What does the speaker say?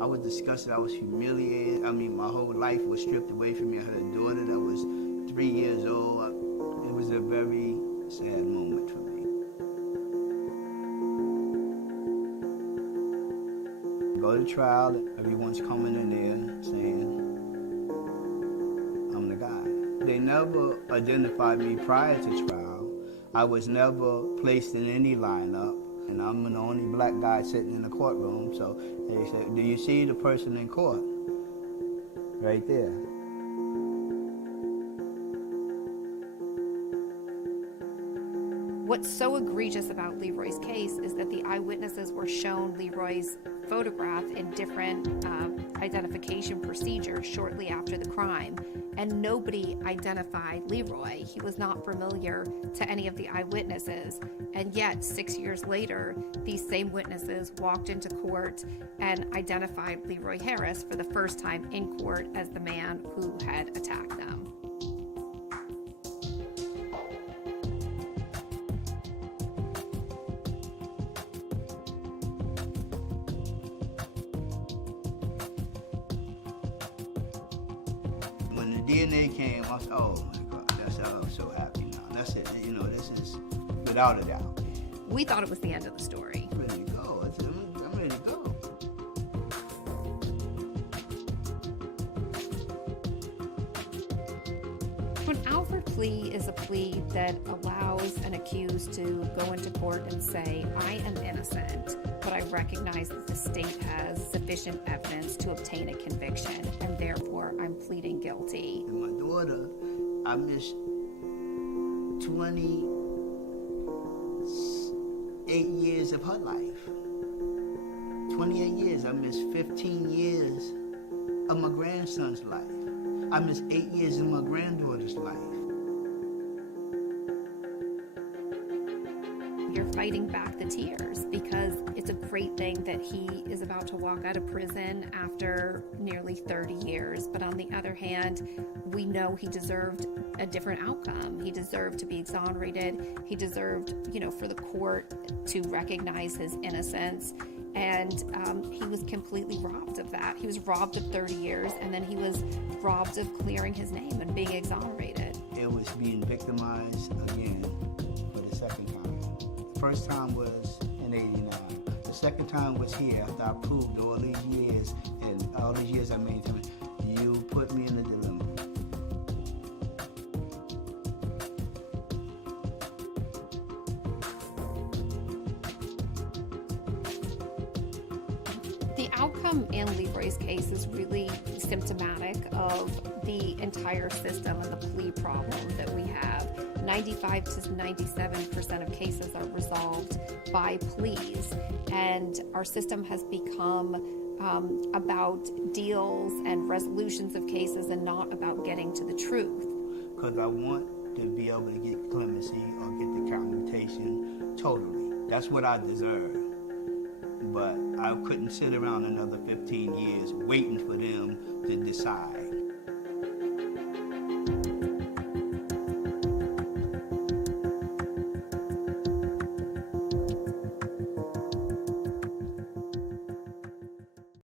I was disgusted. I was humiliated. I mean, my whole life was stripped away from me. I had a daughter that was 3 years old. It was a very sad moment for me. Go to trial, everyone's coming in there saying, I'm the guy. They never identified me prior to trial. I was never placed in any lineup, and I'm the only black guy sitting in the courtroom, so they said, do you see the person in court? Right there. What's so egregious about Leroy's case is that the eyewitnesses were shown Leroy's photograph in different identification procedures shortly after the crime, and nobody identified Leroy. He was not familiar to any of the eyewitnesses, and yet 6 years later, these same witnesses walked into court and identified Leroy Harris for the first time in court as the man who had attacked them. When the DNA came, I was, oh my God, I'm so happy now. That's it, this is without a doubt. We thought it was the end of the story. I'm ready to go. I'm ready to go. An Alford plea is a plea that allows an accused to go into court and say, I am innocent, but I recognize that the state has sufficient evidence to obtain a conviction, and therefore I'm pleading guilty. And my daughter, I missed 28 years of her life. 28 years. I missed 15 years of my grandson's life. I missed 8 years of my granddaughter's life. You're fighting back the tears because it's a great thing that he is about to walk out of prison after nearly 30 years. But on the other hand, we know he deserved a different outcome. He deserved to be exonerated. He deserved, for the court to recognize his innocence. And he was completely robbed of that. He was robbed of 30 years, and then he was robbed of clearing his name and being exonerated. It was being victimized again for the second time. The first time was in '89. The second time was here after I proved all these years, and all these years I maintained, you put me in a dilemma. The outcome in Leroy's case is really symptomatic of the entire system and the plea problem that we have. 95 to 97% of cases are resolved by pleas, and our system has become about deals and resolutions of cases and not about getting to the truth. Because I want to be able to get clemency or get the commutation totally. That's what I deserve. But I couldn't sit around another 15 years waiting for them to decide.